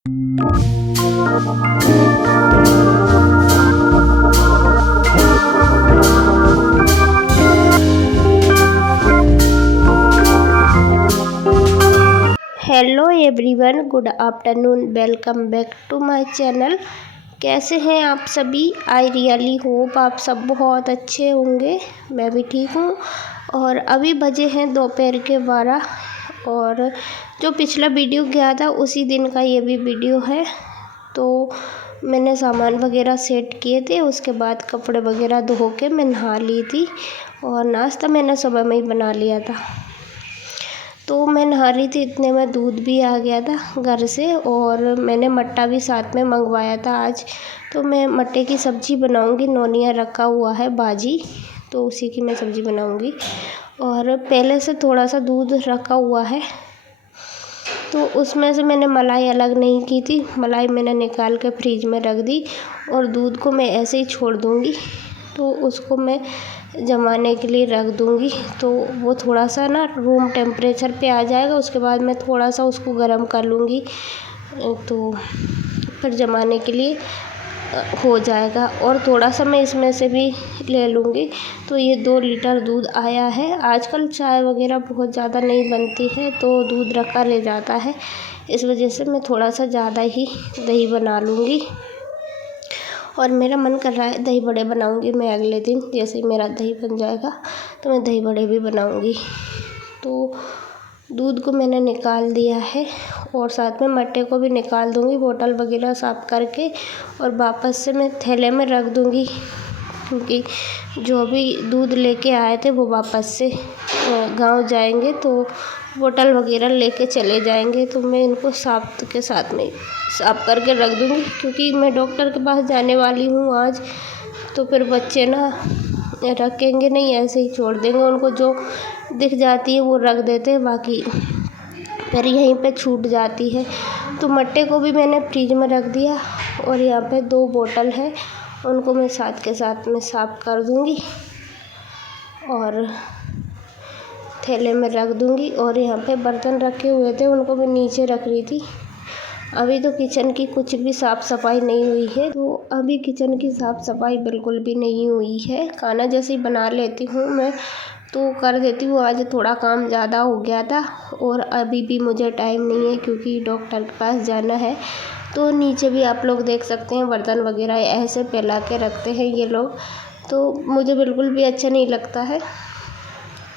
Hello everyone, good afternoon. Welcome back to my channel. कैसे हैं आप सभी? आई रियली होप आप सब बहुत अच्छे होंगे। मैं भी ठीक हूँ। और अभी बजे हैं दोपहर के 12 और जो पिछला वीडियो गया था उसी दिन का ये भी वीडियो है। तो मैंने सामान वगैरह सेट किए थे, उसके बाद कपड़े वगैरह धो के मैं नहा ली थी और नाश्ता मैंने सुबह में ही बना लिया था। तो मैं नहा रही थी, इतने में दूध भी आ गया था घर से और मैंने मट्टा भी साथ में मंगवाया था आज। तो मैं मट्टे की सब्ज़ी बनाऊंगी। नोनिया रखा हुआ है भाजी, तो उसी की मैं सब्ज़ी बनाऊंगी। और पहले से थोड़ा सा दूध रखा हुआ है, तो उसमें से मैंने मलाई अलग नहीं की थी। मलाई मैंने निकाल के फ्रिज में रख दी और दूध को मैं ऐसे ही छोड़ दूँगी। तो उसको मैं जमाने के लिए रख दूँगी, तो वो थोड़ा सा ना रूम टेम्परेचर पे आ जाएगा। उसके बाद मैं थोड़ा सा उसको गर्म कर लूँगी, तो फिर जमाने के लिए हो जाएगा। और थोड़ा सा मैं इसमें से भी ले लूँगी। तो ये 2 लीटर दूध आया है। आजकल चाय वगैरह बहुत ज़्यादा नहीं बनती है, तो दूध रखा रह जाता है। इस वजह से मैं थोड़ा सा ज़्यादा ही दही बना लूँगी। और मेरा मन कर रहा है दही बड़े बनाऊँगी मैं अगले दिन। जैसे ही मेरा दही बन जाएगा तो मैं दही बड़े भी बनाऊँगी। तो दूध को मैंने निकाल दिया है और साथ में मट्टे को भी निकाल दूँगी, बोतल वगैरह साफ़ करके, और वापस से मैं थैले में रख दूँगी। क्योंकि जो भी दूध लेके आए थे वो वापस से गाँव जाएंगे, तो बोतल वगैरह लेके चले जाएंगे। तो मैं इनको साफ़ के साथ में साफ़ करके रख दूँगी, क्योंकि मैं डॉक्टर के पास जाने वाली हूँ आज। तो फिर बच्चे ना रखेंगे नहीं, ऐसे ही छोड़ देंगे। उनको जो दिख जाती है वो रख देते हैं, बाकी फिर यहीं पे छूट जाती है। तो मट्टे को भी मैंने फ्रिज में रख दिया और यहाँ पे 2 बोतल है, उनको मैं साथ के साथ में साफ़ कर दूँगी और थैले में रख दूँगी। और यहाँ पे बर्तन रखे हुए थे, उनको मैं नीचे रख रही थी। अभी तो किचन की कुछ भी साफ़ सफाई नहीं हुई है, तो अभी किचन की साफ़ सफाई बिल्कुल भी नहीं हुई है। खाना जैसे ही बना लेती हूँ मैं तो कर देती हूँ। आज थोड़ा काम ज़्यादा हो गया था और अभी भी मुझे टाइम नहीं है, क्योंकि डॉक्टर के पास जाना है। तो नीचे भी आप लोग देख सकते हैं बर्तन वगैरह ऐसे फैला के रखते हैं ये लोग, तो मुझे बिल्कुल भी अच्छा नहीं लगता है।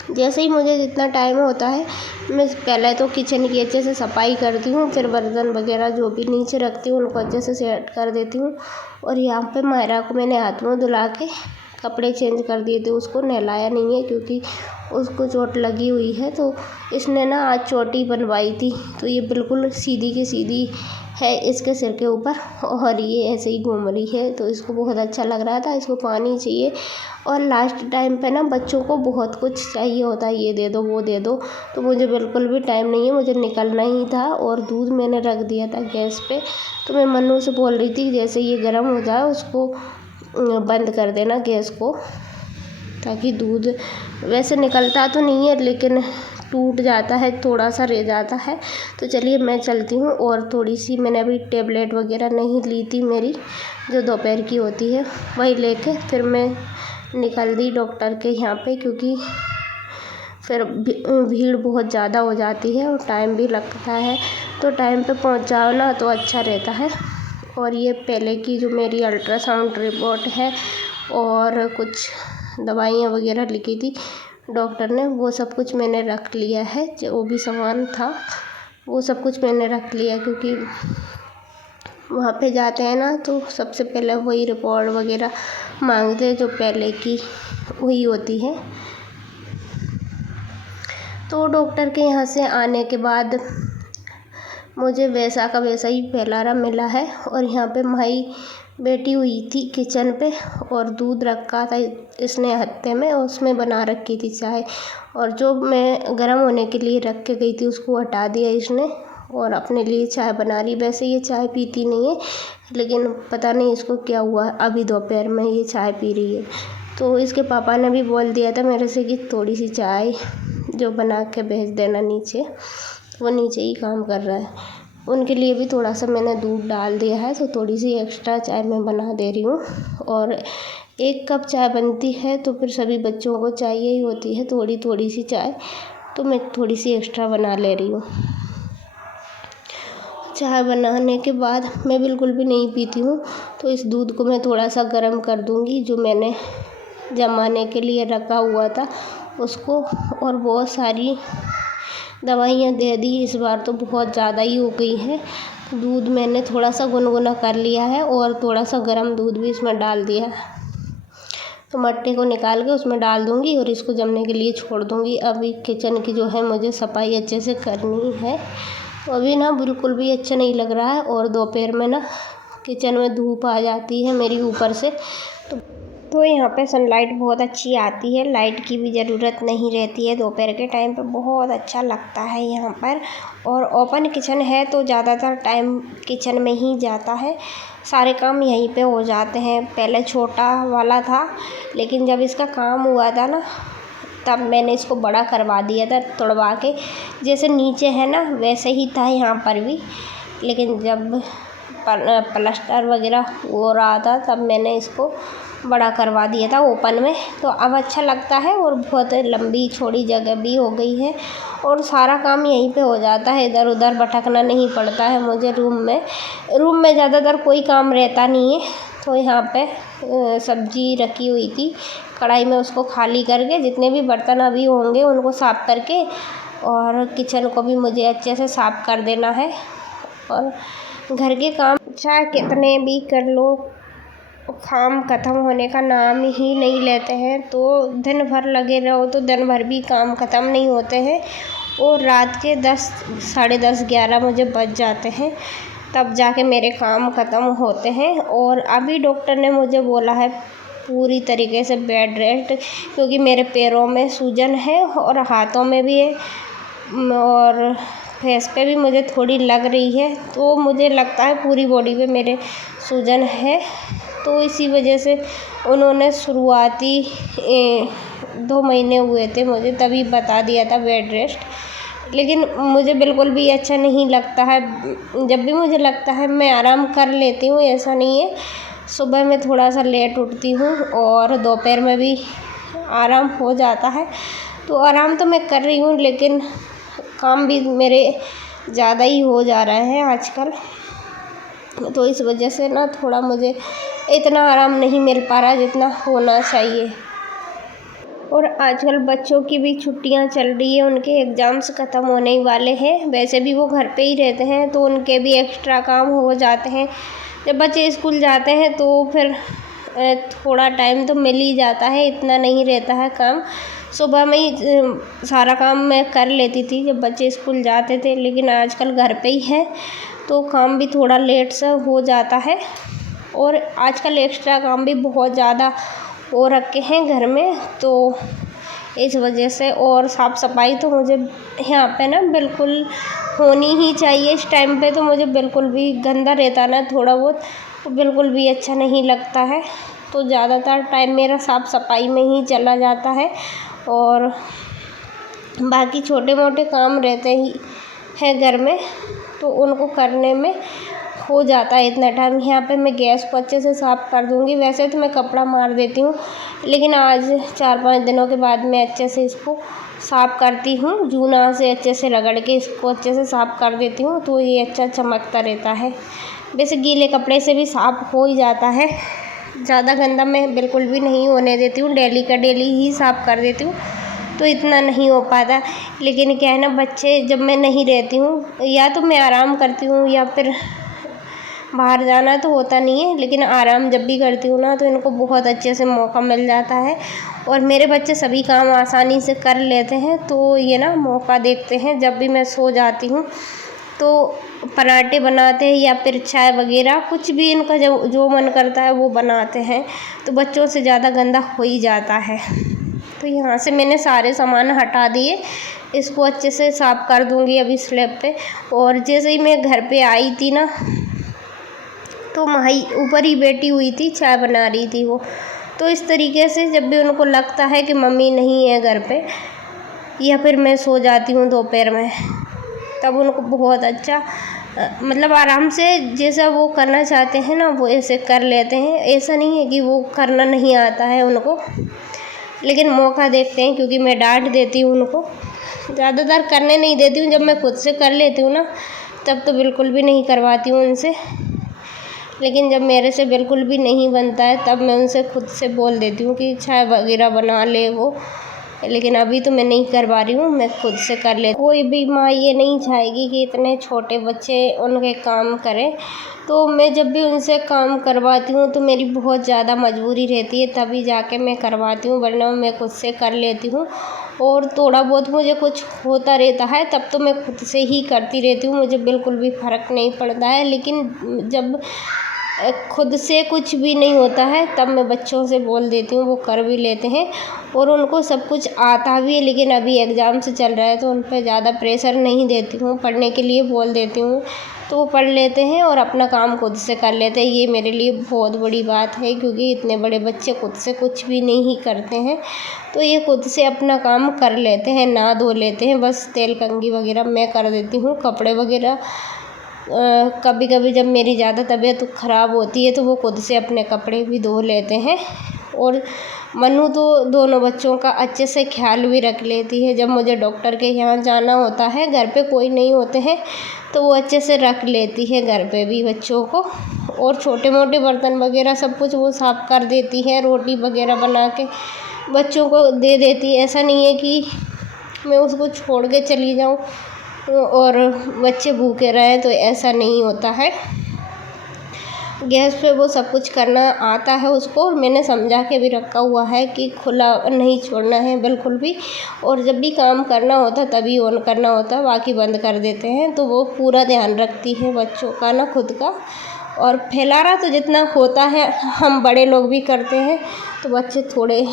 जैसे ही मुझे जितना टाइम होता है मैं पहले तो किचन की अच्छे से सफाई करती हूँ, फिर बर्तन वगैरह जो भी नीचे रखती हूँ उनको अच्छे से सेट कर देती हूँ। और यहाँ पे मायरा को मैंने हाथ मुँह धुला के कपड़े चेंज कर दिए थे। उसको नहलाया नहीं है क्योंकि उसको चोट लगी हुई है, तो इसने ना आज चोटी बनवाई थी। तो ये बिल्कुल सीधी की सीधी है इसके सिर के ऊपर और ये ऐसे ही घूम रही है, तो इसको बहुत अच्छा लग रहा था। इसको पानी चाहिए और लास्ट टाइम पे ना बच्चों को बहुत कुछ चाहिए होता है, ये दे दो वो दे दो। तो मुझे बिल्कुल भी टाइम नहीं है, मुझे निकलना ही था। और दूध मैंने रख दिया था गैस पे, तो मैं मन्नू से बोल रही थी जैसे ये गर्म हो जाए उसको बंद कर देना गैस को, ताकि दूध वैसे निकलता तो नहीं है लेकिन टूट जाता है, थोड़ा सा रह जाता है। तो चलिए मैं चलती हूँ। और थोड़ी सी मैंने अभी टेबलेट वगैरह नहीं ली थी, मेरी जो दोपहर की होती है वही लेके फिर मैं निकल दी डॉक्टर के यहाँ पे, क्योंकि फिर भीड़ बहुत ज़्यादा हो जाती है और टाइम भी लगता है। तो टाइम पे पहुँच जाओ ना तो अच्छा रहता है। और ये पहले की जो मेरी अल्ट्रासाउंड रिपोर्ट है और कुछ दवाइयाँ वगैरह लिखी थी डॉक्टर ने, वो सब कुछ मैंने रख लिया है। जो भी सामान था वो सब कुछ मैंने रख लिया, क्योंकि वहाँ पे जाते हैं ना तो सबसे पहले वही रिपोर्ट वगैरह मांगते हैं जो पहले की वही होती है। तो डॉक्टर के यहाँ से आने के बाद मुझे वैसा का वैसा ही फैलारा मिला है। और यहाँ पे माई बैठी हुई थी किचन पे और दूध रखा था इसने हत्थे में, और उसमें बना रखी थी चाय। और जो मैं गर्म होने के लिए रख के गई थी उसको हटा दिया इसने और अपने लिए चाय बना रही। वैसे ये चाय पीती नहीं है, लेकिन पता नहीं इसको क्या हुआ, अभी दोपहर में ये चाय पी रही है। तो इसके पापा ने भी बोल दिया था मेरे से कि थोड़ी सी चाय जो बना के भेज देना नीचे, वो नीचे ही काम कर रहा है। उनके लिए भी थोड़ा सा मैंने दूध डाल दिया है, तो थोड़ी सी एक्स्ट्रा चाय मैं बना दे रही हूँ। और 1 कप चाय बनती है तो फिर सभी बच्चों को चाहिए ही होती है थोड़ी थोड़ी सी चाय, तो मैं थोड़ी सी एक्स्ट्रा बना ले रही हूँ। चाय बनाने के बाद मैं बिल्कुल भी नहीं पीती हूँ, तो इस दूध को मैं थोड़ा सा गर्म कर दूँगी, जो मैंने जमाने के लिए रखा हुआ था उसको। और बहुत सारी दवाइयाँ दे दी, इस बार तो बहुत ज़्यादा ही हो गई है। दूध मैंने थोड़ा सा गुनगुना कर लिया है और थोड़ा सा गर्म दूध भी इसमें डाल दिया है, तो मट्टे को निकाल के उसमें डाल दूँगी और इसको जमने के लिए छोड़ दूँगी। अभी किचन की जो है मुझे सफाई अच्छे से करनी है, तो अभी ना बिल्कुल भी अच्छा नहीं लग रहा है। और दोपहर में ना किचन में धूप आ जाती है मेरी ऊपर से, तो यहाँ पे सनलाइट बहुत अच्छी आती है, लाइट की भी ज़रूरत नहीं रहती है। दोपहर के टाइम पे बहुत अच्छा लगता है यहाँ पर। और ओपन किचन है तो ज़्यादातर टाइम किचन में ही जाता है, सारे काम यहीं पे हो जाते हैं। पहले छोटा वाला था, लेकिन जब इसका काम हुआ था ना, तब मैंने इसको बड़ा करवा दिया था तोड़वा के। जैसे नीचे है ना वैसे ही था यहाँ पर भी, लेकिन जब प्लास्टर वगैरह हो रहा था तब मैंने इसको बड़ा करवा दिया था ओपन में, तो अब अच्छा लगता है। और बहुत लंबी चौड़ी जगह भी हो गई है और सारा काम यहीं पे हो जाता है, इधर उधर भटकना नहीं पड़ता है मुझे। रूम में ज़्यादातर कोई काम रहता नहीं है, तो यहाँ पे सब्जी रखी हुई थी कढ़ाई में, उसको खाली करके जितने भी बर्तन अभी होंगे उनको साफ़ करके, और किचन को भी मुझे अच्छे से साफ़ कर देना है। और घर के काम चाहे कितने भी कर लो, काम ख़त्म होने का नाम ही नहीं लेते हैं। तो दिन भर लगे रहो तो दिन भर भी काम ख़त्म नहीं होते हैं, और रात के 10 साढ़े 10 11 मुझे बज जाते हैं, तब जाके मेरे काम ख़त्म होते हैं। और अभी डॉक्टर ने मुझे बोला है पूरी तरीके से बेड रेस्ट, क्योंकि मेरे पैरों में सूजन है और हाथों में भी है और फेस पे भी मुझे थोड़ी लग रही है, तो मुझे लगता है पूरी बॉडी पे मेरे सूजन है। तो इसी वजह से उन्होंने शुरुआती 2 महीने हुए थे मुझे, तभी बता दिया था बेड रेस्ट। लेकिन मुझे बिल्कुल भी अच्छा नहीं लगता है, जब भी मुझे लगता है मैं आराम कर लेती हूँ, ऐसा नहीं है। सुबह में थोड़ा सा लेट उठती हूँ और दोपहर में भी आराम हो जाता है, तो आराम तो मैं कर रही हूँ, लेकिन काम भी मेरे ज़्यादा ही हो जा रहे हैं आजकल। तो इस वजह से ना थोड़ा मुझे इतना आराम नहीं मिल पा रहा जितना होना चाहिए। और आजकल बच्चों की भी छुट्टियां चल रही है, उनके एग्ज़ाम्स ख़त्म होने ही वाले हैं। वैसे भी वो घर पे ही रहते हैं, तो उनके भी एक्स्ट्रा काम हो जाते हैं। जब बच्चे स्कूल जाते हैं तो फिर थोड़ा टाइम तो मिल ही जाता है, इतना नहीं रहता है काम। सुबह में ही सारा काम मैं कर लेती थी जब बच्चे स्कूल जाते थे, लेकिन आजकल घर पे ही है तो काम भी थोड़ा लेट से हो जाता है। और आजकल एक्स्ट्रा काम भी बहुत ज़्यादा हो रखे हैं घर में, तो इस वजह से। और साफ़ सफाई तो मुझे यहाँ पे ना बिल्कुल होनी ही चाहिए इस टाइम पे, तो मुझे बिल्कुल भी गंदा रहता ना थोड़ा बहुत, तो बिल्कुल भी अच्छा नहीं लगता है। तो ज़्यादातर टाइम मेरा साफ़ सफाई में ही चला जाता है, और बाकी छोटे मोटे काम रहते ही हैं घर में, तो उनको करने में हो जाता है इतना टाइम। यहाँ पे मैं गैस को अच्छे से साफ़ कर दूँगी। वैसे तो मैं कपड़ा मार देती हूँ, लेकिन आज 4-5 दिनों के बाद मैं अच्छे से इसको साफ़ करती हूँ, जूना से अच्छे से रगड़ के इसको अच्छे से साफ़ कर देती हूँ, तो ये अच्छा चमकता रहता है। वैसे गीले कपड़े से भी साफ़ हो ही जाता है, ज़्यादा गंदा मैं बिल्कुल भी नहीं होने देती हूँ, डेली का डेली ही साफ़ कर देती हूँ, तो इतना नहीं हो पाता। लेकिन क्या है ना, बच्चे जब मैं नहीं रहती हूँ, या तो मैं आराम करती हूँ या फिर बाहर जाना तो होता नहीं है, लेकिन आराम जब भी करती हूँ ना तो इनको बहुत अच्छे से मौका मिल जाता है। और मेरे बच्चे सभी काम आसानी से कर लेते हैं, तो ये ना मौका देखते हैं। जब भी मैं सो जाती हूँ तो पराठे बनाते हैं या फिर चाय वगैरह, कुछ भी इनका जो मन करता है वो बनाते हैं, तो बच्चों से ज़्यादा गंदा हो ही जाता है। तो यहाँ से मैंने सारे सामान हटा दिए, इसको अच्छे से साफ़ कर दूँगी अभी स्लैब पे। और जैसे ही मैं घर पे आई थी ना, तो माही ऊपर ही बैठी हुई थी, चाय बना रही थी वो। तो इस तरीके से जब भी उनको लगता है कि मम्मी नहीं है घर पे, या फिर मैं सो जाती हूँ दोपहर में, तब उनको बहुत अच्छा मतलब आराम से जैसा वो करना चाहते हैं ना वो ऐसे कर लेते हैं। ऐसा नहीं है कि वो करना नहीं आता है उनको, लेकिन मौका देखते हैं, क्योंकि मैं डांट देती हूँ उनको, ज़्यादातर करने नहीं देती हूँ। जब मैं खुद से कर लेती हूँ ना तब तो बिल्कुल भी नहीं करवाती हूँ उनसे, लेकिन जब मेरे से बिल्कुल भी नहीं बनता है तब मैं उनसे खुद से बोल देती हूँ कि चाय वगैरह बना ले वो। लेकिन अभी तो मैं नहीं करवा रही हूँ, मैं खुद से कर ले। कोई भी माँ ये नहीं चाहेगी कि इतने छोटे बच्चे उनके काम करें। तो मैं जब भी उनसे काम करवाती हूँ तो मेरी बहुत ज़्यादा मजबूरी रहती है, तभी जाके मैं करवाती हूँ, वरना मैं खुद से कर लेती हूँ। और थोड़ा बहुत मुझे कुछ होता रहता है तब तो मैं खुद से ही करती रहती हूँ, मुझे बिल्कुल भी फ़र्क नहीं पड़ता है। लेकिन जब खुद से कुछ भी नहीं होता है तब मैं बच्चों से बोल देती हूँ, वो कर भी लेते हैं और उनको सब कुछ आता भी है। लेकिन अभी एग्ज़ाम से चल रहा है तो उन पर ज़्यादा प्रेशर नहीं देती हूँ, पढ़ने के लिए बोल देती हूँ तो वो पढ़ लेते हैं और अपना काम खुद से कर लेते हैं। ये मेरे लिए बहुत बड़ी बात है, क्योंकि इतने बड़े बच्चे खुद से कुछ भी नहीं करते हैं, तो ये खुद से अपना काम कर लेते हैं, नहा धो लेते हैं। बस तेल कंघी वगैरह मैं कर देती हूँ। कपड़े वगैरह कभी कभी जब मेरी ज़्यादा तबीयत ख़राब होती है तो वो खुद से अपने कपड़े भी धो लेते हैं। और मन्नू तो दोनों बच्चों का अच्छे से ख्याल भी रख लेती है। जब मुझे डॉक्टर के यहाँ जाना होता है, घर पे कोई नहीं होते हैं, तो वो अच्छे से रख लेती है घर पे भी बच्चों को। और छोटे मोटे बर्तन वगैरह सब कुछ वो साफ़ कर देती है, रोटी वगैरह बना के बच्चों को दे देती है। ऐसा नहीं है कि मैं उसको छोड़ के चली जाऊँ और बच्चे भूखे रहें, तो ऐसा नहीं होता है। गैस पे वो सब कुछ करना आता है उसको, और मैंने समझा के भी रखा हुआ है कि खुला नहीं छोड़ना है बिल्कुल भी। और जब भी काम करना होता है तभी ऑन करना होता है, बाकी बंद कर देते हैं। तो वो पूरा ध्यान रखती है बच्चों का ना, खुद का। और फैलाना तो जितना होता है हम बड़े लोग भी करते हैं, तो बच्चे थोड़े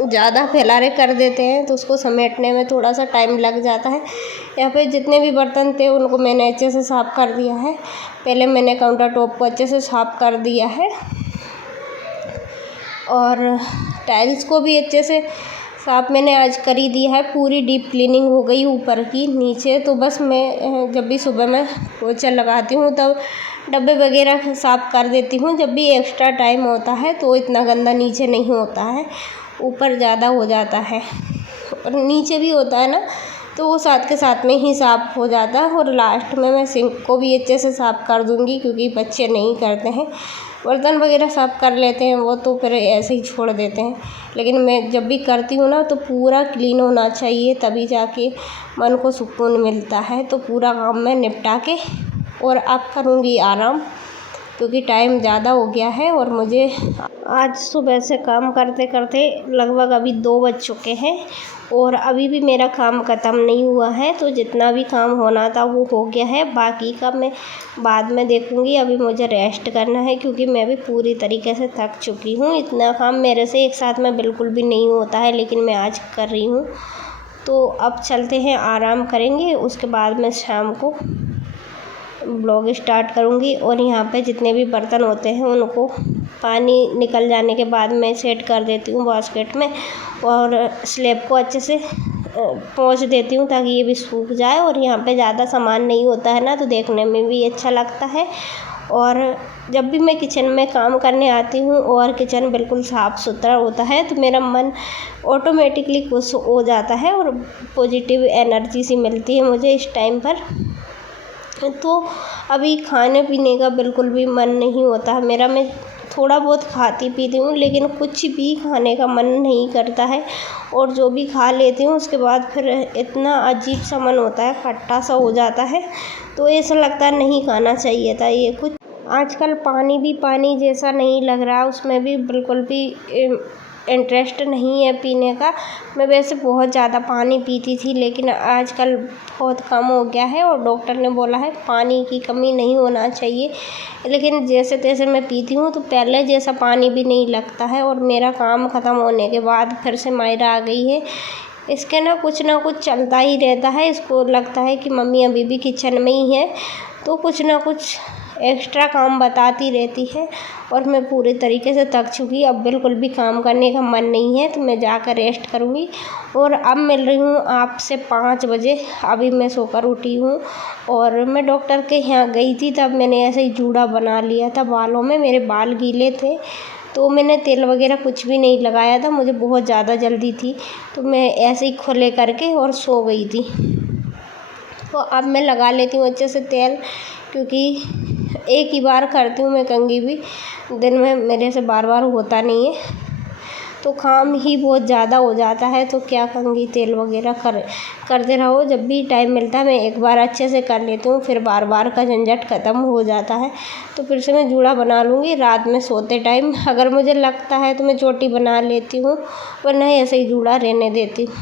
ज़्यादा फैलारे कर देते हैं, तो उसको समेटने में थोड़ा सा टाइम लग जाता है। यहाँ पे जितने भी बर्तन थे उनको मैंने अच्छे से साफ़ कर दिया है। पहले मैंने काउंटर टॉप को अच्छे से साफ़ कर दिया है और टाइल्स को भी अच्छे से साफ़ मैंने आज कर ही दिया है। पूरी डीप क्लीनिंग हो गई ऊपर की नीचे। तो बस मैं जब भी सुबह मैं पोछा लगाती हूँ तब डब्बे वगैरह साफ़ कर देती हूँ। जब भी एक्स्ट्रा टाइम होता है तो इतना गंदा नीचे नहीं होता है, ऊपर ज़्यादा हो जाता है और नीचे भी होता है ना, तो वो साथ के साथ में ही साफ़ हो जाता है। और लास्ट में मैं सिंक को भी अच्छे से साफ़ कर दूँगी, क्योंकि बच्चे नहीं करते हैं। बर्तन वगैरह साफ़ कर लेते हैं वो तो फिर ऐसे ही छोड़ देते हैं, लेकिन मैं जब भी करती हूँ ना तो पूरा क्लीन होना चाहिए, तभी जाके मन को सुकून मिलता है। तो पूरा काम मैं निपटा के और अब करूँगी आराम, क्योंकि टाइम ज़्यादा हो गया है। और मुझे आज सुबह से काम करते करते लगभग अभी 2 बज चुके हैं और अभी भी मेरा काम ख़त्म नहीं हुआ है। तो जितना भी काम होना था वो हो गया है, बाकी का मैं बाद में देखूँगी। अभी मुझे रेस्ट करना है, क्योंकि मैं भी पूरी तरीके से थक चुकी हूँ। इतना काम मेरे से एक साथ में बिल्कुल भी नहीं होता है, लेकिन मैं आज कर रही हूँ। तो अब चलते हैं, आराम करेंगे, उसके बाद मैं शाम को ब्लॉग स्टार्ट करूँगी। और यहाँ पे जितने भी बर्तन होते हैं उनको पानी निकल जाने के बाद मैं सेट कर देती हूँ बास्केट में, और स्लैब को अच्छे से पोंछ देती हूँ ताकि ये भी सूख जाए। और यहाँ पे ज़्यादा सामान नहीं होता है ना, तो देखने में भी अच्छा लगता है। और जब भी मैं किचन में काम करने आती हूँ और किचन बिल्कुल साफ़ सुथरा होता है तो मेरा मन ऑटोमेटिकली खुश हो जाता है और पॉजिटिव एनर्जी सी मिलती है मुझे इस टाइम पर। तो अभी खाने पीने का बिल्कुल भी मन नहीं होता है मेरा। मैं थोड़ा बहुत खाती पीती हूँ, लेकिन कुछ भी खाने का मन नहीं करता है। और जो भी खा लेती हूँ उसके बाद फिर इतना अजीब सा मन होता है, खट्टा सा हो जाता है, तो ऐसा लगता है नहीं खाना चाहिए था ये कुछ। आजकल पानी भी पानी जैसा नहीं लग रहा, उसमें भी बिल्कुल भी इंटरेस्ट नहीं है पीने का। मैं वैसे बहुत ज़्यादा पानी पीती थी, लेकिन आजकल बहुत कम हो गया है और डॉक्टर ने बोला है पानी की कमी नहीं होना चाहिए। लेकिन जैसे तैसे मैं पीती हूँ तो पहले जैसा पानी भी नहीं लगता है। और मेरा काम ख़त्म होने के बाद फिर से मायरा आ गई है, इसके ना कुछ चलता ही रहता है। इसको लगता है कि मम्मी अभी भी किचन में ही है, तो कुछ ना कुछ एक्स्ट्रा काम बताती रहती है और मैं पूरे तरीके से थक चुकी, अब बिल्कुल भी काम करने का मन नहीं है, तो मैं जाकर रेस्ट करूँगी। और अब मिल रही हूँ आपसे 5 बजे, अभी मैं सोकर उठी हूँ और मैं डॉक्टर के यहाँ गई थी, तब मैंने ऐसे ही जूड़ा बना लिया था बालों में, मेरे बाल गीले थे तो मैंने तेल वगैरह कुछ भी नहीं लगाया था, मुझे बहुत ज़्यादा जल्दी थी तो मैं ऐसे ही खुले करके और सो गई थी। तो अब मैं लगा लेती हूँ अच्छे से तेल, क्योंकि एक ही बार करती हूँ मैं कंघी भी, दिन में मेरे से बार बार होता नहीं है, तो काम ही बहुत ज़्यादा हो जाता है, तो क्या कंघी तेल वगैरह करते रहो। जब भी टाइम मिलता है मैं एक बार अच्छे से कर लेती हूँ, फिर बार बार का झंझट ख़त्म हो जाता है। तो फिर से मैं जूड़ा बना लूँगी रात में सोते टाइम, अगर मुझे लगता है तो मैं चोटी बना लेती हूँ, वरना ऐसे ही जूड़ा रहने देती हूँ।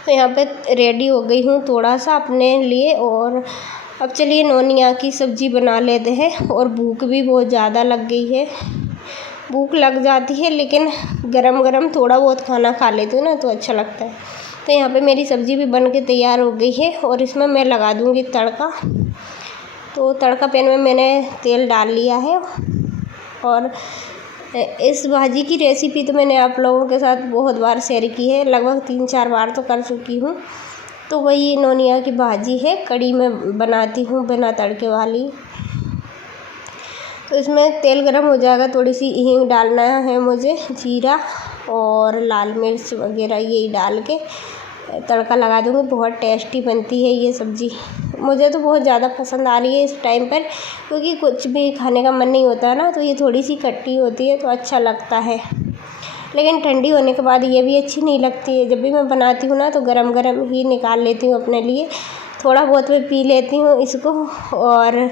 तो यहाँ पे रेडी हो गई हूँ थोड़ा सा अपने लिए, और अब चलिए नोनिया की सब्ज़ी बना लेते हैं। और भूख भी बहुत ज़्यादा लग गई है, भूख लग जाती है लेकिन गरम गरम थोड़ा बहुत खाना खा लेती हूँ ना तो अच्छा लगता है। तो यहाँ पे मेरी सब्ज़ी भी बन के तैयार हो गई है और इसमें मैं लगा दूँगी तड़का। तो तड़का पैन में मैंने तेल डाल लिया है, और इस भाजी की रेसिपी तो मैंने आप लोगों के साथ बहुत बार शेयर की है, लगभग 3-4 बार तो कर चुकी हूँ। तो वही नोनिया की भाजी है, कड़ी में बनाती हूँ बिना तड़के वाली। तो इसमें तेल गरम हो जाएगा, थोड़ी सी हींग डालना है मुझे, जीरा और लाल मिर्च वगैरह यही डाल के तड़का लगा दूँगी। बहुत टेस्टी बनती है ये सब्ज़ी, मुझे तो बहुत ज़्यादा पसंद आ रही है इस टाइम पर, क्योंकि कुछ भी खाने का मन नहीं होता ना, तो ये थोड़ी सी खट्टी होती है तो अच्छा लगता है। लेकिन ठंडी होने के बाद ये भी अच्छी नहीं लगती है। जब भी मैं बनाती हूँ ना तो गरम गरम ही निकाल लेती हूँ अपने लिए, थोड़ा बहुत मैं पी लेती हूँ इसको, और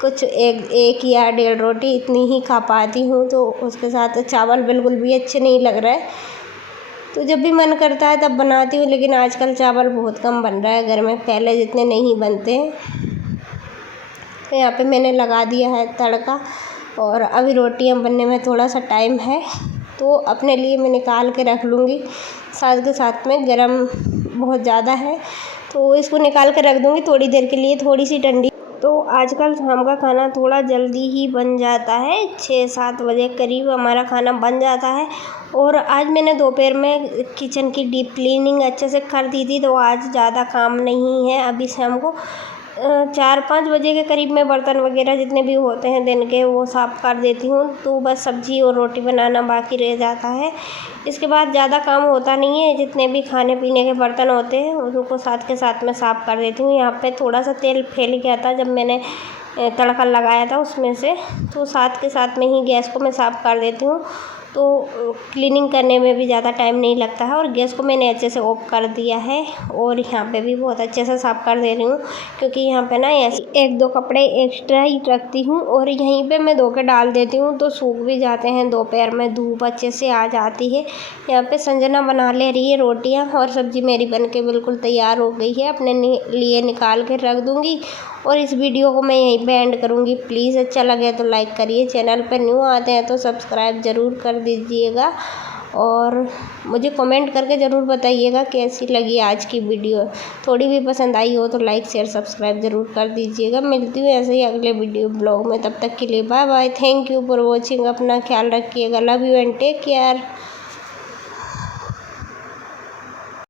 कुछ एक या 1.5 रोटी इतनी ही खा पाती हूँ। तो उसके साथ चावल बिल्कुल भी अच्छे नहीं लग रहा है, तो जब भी मन करता है तब बनाती हूँ, लेकिन आजकल चावल बहुत कम बन रहा है घर में, पहले जितने नहीं बनते हैं। तो यहाँ पे मैंने लगा दिया है तड़का, और अभी रोटियाँ बनने में थोड़ा सा टाइम है, तो अपने लिए मैं निकाल के रख लूँगी। साथ के साथ में गरम बहुत ज़्यादा है तो इसको निकाल के रख दूँगी थोड़ी देर के लिए, थोड़ी सी ठंडी। तो आजकल शाम का खाना थोड़ा जल्दी ही बन जाता है, 6-7 बजे करीब हमारा खाना बन जाता है। और आज मैंने दोपहर में किचन की डीप क्लीनिंग अच्छे से कर दी थी, तो आज ज़्यादा काम नहीं है। अभी शाम को 4-5 बजे के करीब में बर्तन वगैरह जितने भी होते हैं दिन के वो साफ़ कर देती हूँ, तो बस सब्ज़ी और रोटी बनाना बाकी रह जाता है। इसके बाद ज़्यादा काम होता नहीं है, जितने भी खाने पीने के बर्तन होते हैं उनको साथ के साथ में साफ़ कर देती हूँ। यहाँ पे थोड़ा सा तेल फैल गया था जब मैंने तड़का लगाया था उसमें से, तो साथ के साथ में ही गैस को मैं साफ़ कर देती हूँ, तो क्लीनिंग करने में भी ज़्यादा टाइम नहीं लगता है। और गैस को मैंने अच्छे से ऑफ कर दिया है, और यहाँ पे भी बहुत अच्छे से साफ़ कर दे रही हूँ, क्योंकि यहाँ पे ना ऐसे 1-2 कपड़े एक्स्ट्रा ही रखती हूँ और यहीं पे मैं धो के डाल देती हूँ, तो सूख भी जाते हैं। दोपहर में धूप अच्छे से आ जाती है। यहाँ पे संजना बना ले रही है रोटियाँ, और सब्ज़ी मेरी बन के बिल्कुल तैयार हो गई है, अपने लिए निकाल के रख दूँगी। और इस वीडियो को मैं यहीं पे एंड करूँगी। प्लीज़ अच्छा लगे तो लाइक करिए, चैनल पर न्यू आते हैं तो सब्सक्राइब ज़रूर कर दीजिएगा, और मुझे कमेंट करके ज़रूर बताइएगा कैसी लगी आज की वीडियो। थोड़ी भी पसंद आई हो तो लाइक शेयर सब्सक्राइब ज़रूर कर दीजिएगा। मिलती हूँ ऐसे ही अगले वीडियो ब्लॉग में, तब तक के लिए bye bye. Thank you for watching. अपना ख्याल रखिएगा। Love you and take care.